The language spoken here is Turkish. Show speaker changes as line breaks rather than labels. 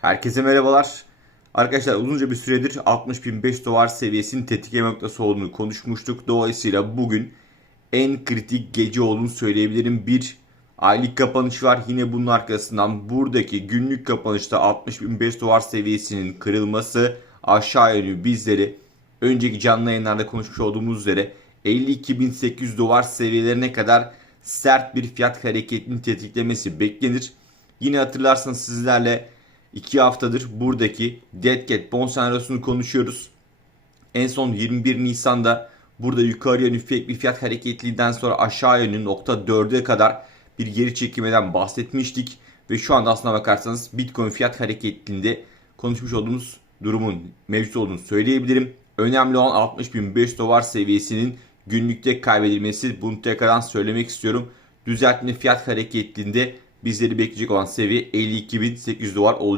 Herkese merhabalar. Arkadaşlar uzunca bir süredir 60.500 dolar seviyesinin tetikleme noktası olduğunu konuşmuştuk. Dolayısıyla bugün en kritik gece olduğunu söyleyebilirim. Bir aylık kapanış var. Yine bunun arkasından buradaki günlük kapanışta 60.500 dolar seviyesinin kırılması aşağı yönlü bizleri önceki canlı yayınlarda konuşmuş olduğumuz üzere 52.800 dolar seviyelerine kadar sert bir fiyat hareketinin tetiklemesi beklenir. Yine hatırlarsanız sizlerle 2 haftadır buradaki Dead Cat senaryosunu konuşuyoruz. En son 21 Nisan'da burada yukarı yönlü bir fiyat hareketliliğinden sonra aşağı yönlü nokta 4'e kadar bir geri çekilmeden bahsetmiştik. Ve şu anda aslına bakarsanız Bitcoin fiyat hareketliliğinde konuşmuş olduğumuz durumun mevcut olduğunu söyleyebilirim. Önemli olan 60.500 dolar seviyesinin günlükte kaybedilmesi. Bunu tekrardan söylemek istiyorum. Düzeltme fiyat hareketliliğinde bizleri bekleyecek olan seviye 52.800 dolar olacak.